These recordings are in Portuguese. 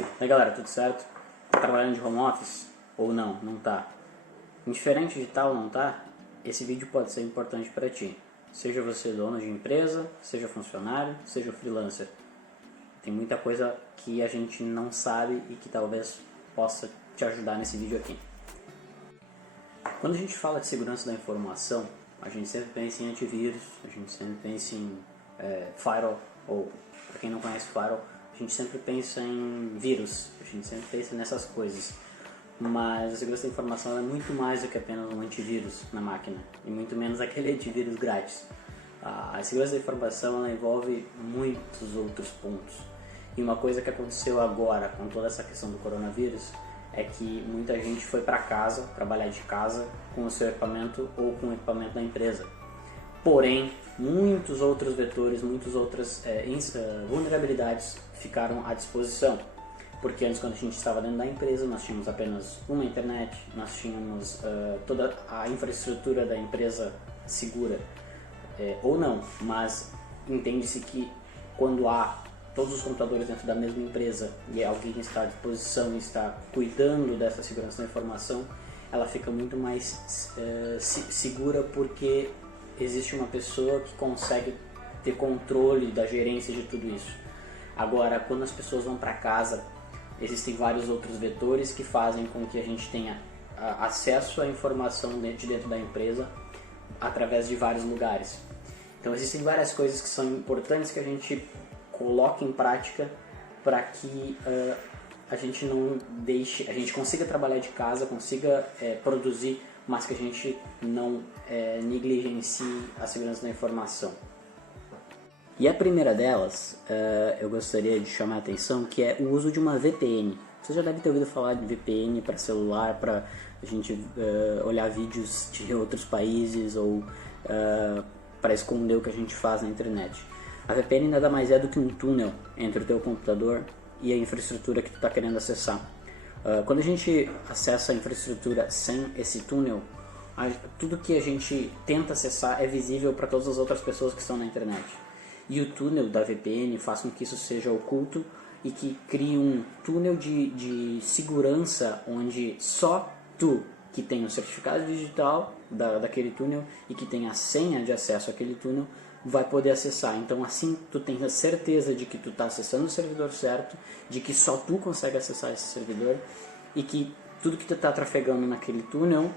E aí galera, tudo certo? Tá trabalhando de home office? Ou não? Não tá? Indiferente de tal ou não tá, esse vídeo pode ser importante para ti. Seja você dono de empresa, seja funcionário, seja freelancer. Tem muita coisa que a gente não sabe e que talvez possa te ajudar nesse vídeo aqui. Quando a gente fala de segurança da informação, a gente sempre pensa em antivírus, a gente sempre pensa em firewall, ou para quem não conhece firewall, a gente sempre pensa em vírus, a gente sempre pensa nessas coisas. Mas a segurança da informação é muito mais do que apenas um antivírus na máquina, e muito menos aquele antivírus grátis. A segurança da informação ela envolve muitos outros pontos. E uma coisa que aconteceu agora com toda essa questão do coronavírus é que muita gente foi para casa, trabalhar de casa com o seu equipamento ou com o equipamento da empresa. Porém, muitos outros vetores, muitas outras vulnerabilidades ficaram à disposição. Porque antes, quando a gente estava dentro da empresa, nós tínhamos apenas uma internet, nós tínhamos toda a infraestrutura da empresa segura, ou não, mas entende-se que quando há todos os computadores dentro da mesma empresa e alguém está à disposição e está cuidando dessa segurança da informação, ela fica muito mais segura porque existe uma pessoa que consegue ter controle da gerência de tudo isso. Agora, quando as pessoas vão para casa, existem vários outros vetores que fazem com que a gente tenha acesso à informação de dentro da empresa através de vários lugares. Então existem várias coisas que são importantes que a gente coloque em prática para que a gente não deixe, a gente consiga trabalhar de casa, consiga produzir, mas que a gente não negligencie a segurança da informação. E a primeira delas, eu gostaria de chamar a atenção, que é o uso de uma VPN. Você já deve ter ouvido falar de VPN para celular, para a gente olhar vídeos de outros países ou para esconder o que a gente faz na internet. A VPN nada mais é do que um túnel entre o teu computador e a infraestrutura que tu está querendo acessar. Quando a gente acessa a infraestrutura sem esse túnel, tudo que a gente tenta acessar é visível para todas as outras pessoas que estão na internet. E o túnel da VPN faz com que isso seja oculto e que crie um túnel de segurança onde só tu, que tem o certificado digital daquele túnel e que tem a senha de acesso àquele túnel, vai poder acessar. Então assim tu tem a certeza de que tu está acessando o servidor certo, de que só tu consegue acessar esse servidor e que tudo que tu está trafegando naquele túnel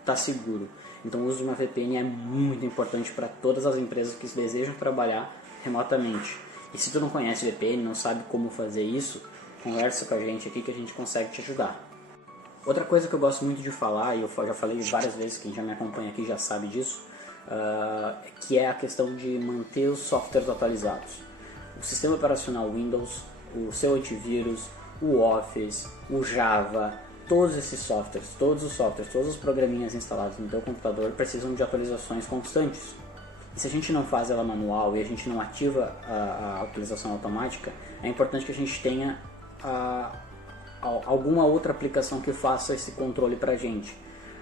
está seguro. Então o uso de uma VPN é muito importante para todas as empresas que desejam trabalhar remotamente. E se tu não conhece VPN, não sabe como fazer isso, conversa com a gente aqui que a gente consegue te ajudar. Outra coisa que eu gosto muito de falar, e eu já falei várias vezes, quem já me acompanha aqui já sabe disso, que é a questão de manter os softwares atualizados. O sistema operacional Windows, o seu antivírus, o Office, o Java, todos esses softwares, todos os programinhas instalados no teu computador precisam de atualizações constantes. E se a gente não faz ela manual e a gente não ativa a atualização automática, é importante que a gente tenha alguma outra aplicação que faça esse controle pra gente.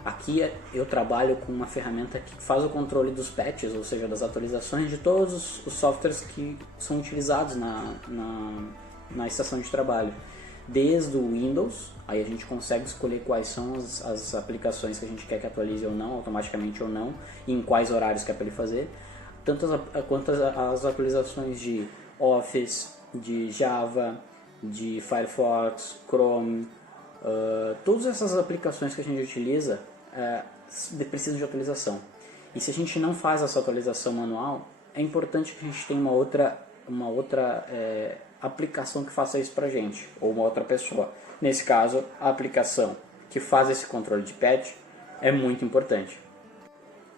Aqui eu trabalho com uma ferramenta que faz o controle dos patches, ou seja, das atualizações de todos os softwares que são utilizados na estação de trabalho. Desde o Windows, aí a gente consegue escolher quais são as aplicações que a gente quer que atualize ou não, automaticamente ou não, e em quais horários que é para ele fazer, quanto as atualizações de Office, de Java, de Firefox, Chrome, todas essas aplicações que a gente utiliza precisam de atualização. E se a gente não faz essa atualização manual, é importante que a gente tenha uma outra aplicação que faça isso pra gente, ou uma outra pessoa. Nesse caso, a aplicação que faz esse controle de patch é muito importante.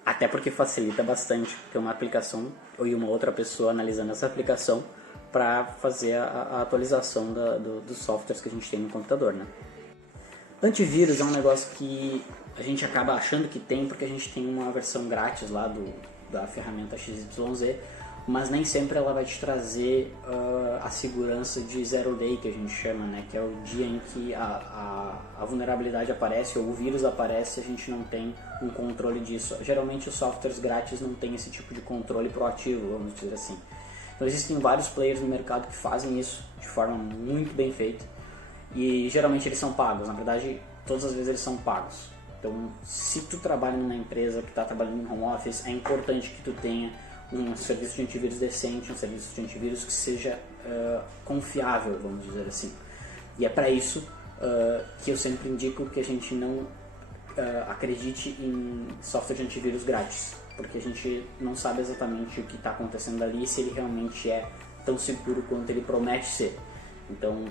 Até porque facilita bastante ter uma aplicação e uma outra pessoa analisando essa aplicação para fazer a atualização dos softwares que a gente tem no computador, né? Antivírus é um negócio que a gente acaba achando que tem porque a gente tem uma versão grátis lá da ferramenta XYZ, mas nem sempre ela vai te trazer a segurança de zero day, que a gente chama, né? Que é o dia em que a vulnerabilidade aparece ou o vírus aparece e a gente não tem um controle disso. Geralmente os softwares grátis não têm esse tipo de controle proativo, vamos dizer assim. Então existem vários players no mercado que fazem isso de forma muito bem feita. e geralmente eles são pagos, na verdade todas as vezes eles são pagos. Então se tu trabalha numa empresa que está trabalhando em home office, é importante que tu tenha um serviço de antivírus decente, um serviço de antivírus que seja confiável, vamos dizer assim. E é para isso que eu sempre indico que a gente não acredite em software de antivírus grátis, porque a gente não sabe exatamente o que está acontecendo ali, se ele realmente é tão seguro quanto ele promete ser. Então,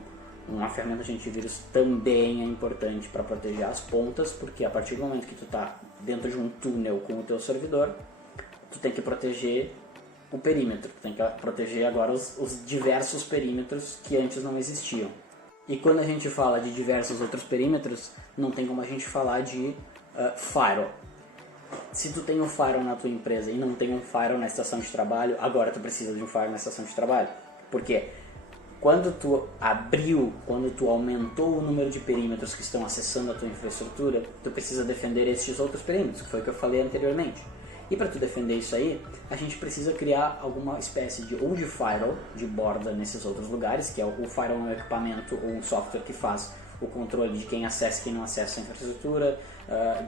uma ferramenta de antivírus também é importante para proteger as pontas, porque a partir do momento que tu está dentro de um túnel com o teu servidor, tu tem que proteger o perímetro, tu tem que proteger agora os diversos perímetros que antes não existiam. E quando a gente fala de diversos outros perímetros, não tem como a gente falar de firewall. Se tu tem um firewall na tua empresa e não tem um firewall na estação de trabalho, agora tu precisa de um firewall na estação de trabalho. Por quê? Quando tu quando tu aumentou o número de perímetros que estão acessando a tua infraestrutura, tu precisa defender esses outros perímetros, que foi o que eu falei anteriormente. E para tu defender isso aí, a gente precisa criar alguma espécie de firewall de borda nesses outros lugares, que é o firewall é um equipamento ou um software que faz o controle de quem acessa e quem não acessa a infraestrutura,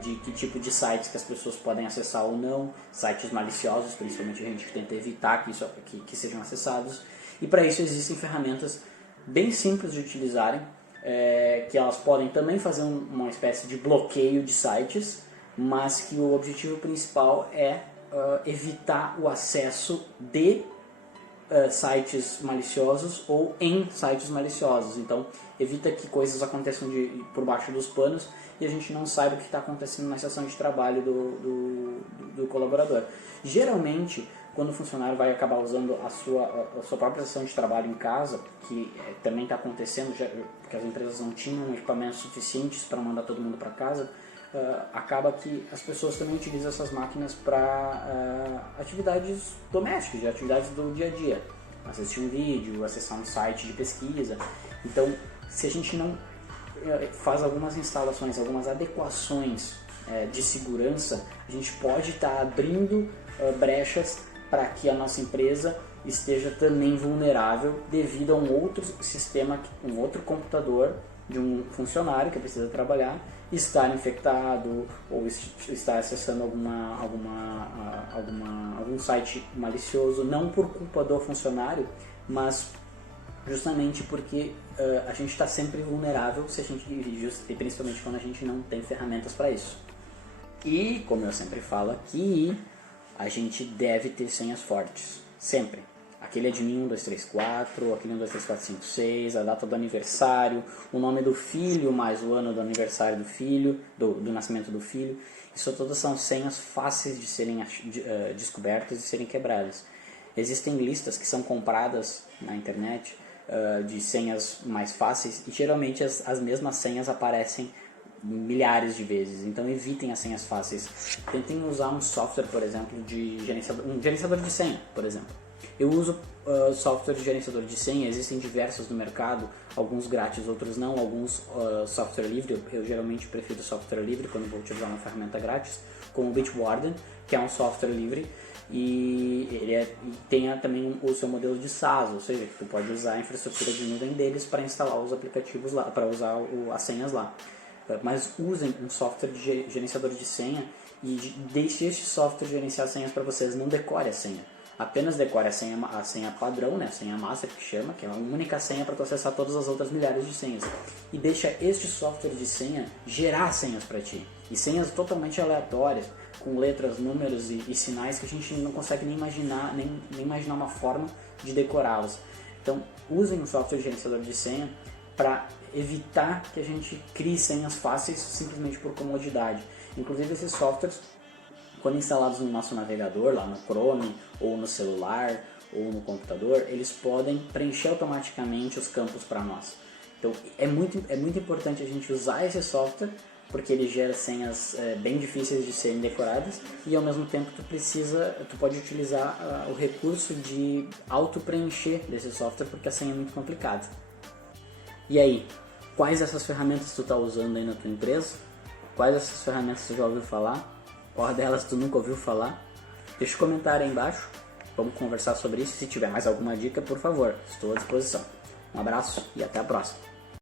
de que tipo de sites que as pessoas podem acessar ou não, sites maliciosos, principalmente a gente que tenta evitar que sejam acessados. E para isso existem ferramentas bem simples de utilizarem, que elas podem também fazer uma espécie de bloqueio de sites, mas que o objetivo principal é evitar o acesso de sites maliciosos ou em sites maliciosos. Então evita que coisas aconteçam por baixo dos panos e a gente não saiba o que está acontecendo na estação de trabalho do colaborador. Geralmente, quando o funcionário vai acabar usando a sua própria estação de trabalho em casa, que também está acontecendo, porque as empresas não tinham equipamentos suficientes para mandar todo mundo para casa, acaba que as pessoas também utilizam essas máquinas para atividades domésticas, atividades do dia a dia. Assistir um vídeo, acessar um site de pesquisa. Então, se a gente não faz algumas instalações, algumas adequações de segurança, a gente pode estar abrindo brechas para que a nossa empresa esteja também vulnerável devido a um outro sistema, um outro computador de um funcionário que precisa trabalhar, estar infectado ou estar acessando algum site malicioso, não por culpa do funcionário, mas justamente porque a gente está sempre vulnerável e principalmente quando a gente não tem ferramentas para isso. E, como eu sempre falo aqui, a gente deve ter senhas fortes, sempre. Aquele admin 1, 2, 3, 4, aquele 1, 2, 3, 4, 5, 6, a data do aniversário, o nome do filho mais o ano do aniversário do filho, do nascimento do filho. Isso todas são senhas fáceis de serem descobertas e serem quebradas. Existem listas que são compradas na internet de senhas mais fáceis e geralmente as mesmas senhas aparecem milhares de vezes, então evitem as senhas fáceis. Tentem usar um software, por exemplo, um gerenciador de senha, por exemplo. Eu uso software de gerenciador de senha, existem diversos no mercado, alguns grátis, outros não, alguns software livre. Eu geralmente prefiro software livre quando vou utilizar uma ferramenta grátis, como o Bitwarden, que é um software livre, e ele tem também o seu modelo de SaaS, ou seja, que tu pode usar a infraestrutura de nuvem deles para instalar os aplicativos lá, para usar as senhas lá. Mas usem um software de gerenciador de senha e deixe este software gerenciar senhas para vocês, não decore a senha. Apenas decore a senha padrão, né, a senha master que chama, que é uma única senha para tu acessar todas as outras milhares de senhas. E deixa este software de senha gerar senhas para ti. E senhas totalmente aleatórias, com letras, números e sinais que a gente não consegue nem imaginar uma forma de decorá-los. Então, usem um software de gerenciador de senha para evitar que a gente crie senhas fáceis simplesmente por comodidade. Inclusive esses softwares, quando instalados no nosso navegador, lá no Chrome, ou no celular, ou no computador, eles podem preencher automaticamente os campos para nós. Então é muito importante a gente usar esse software, porque ele gera senhas bem difíceis de serem decoradas, e ao mesmo tempo tu pode utilizar o recurso de auto-preencher desse software, porque a senha é muito complicada. E aí, quais dessas ferramentas tu está usando aí na tua empresa? Quais dessas ferramentas tu já ouviu falar? Qual delas tu nunca ouviu falar? Deixa um comentário aí embaixo, vamos conversar sobre isso. Se tiver mais alguma dica, por favor, estou à disposição. Um abraço e até a próxima.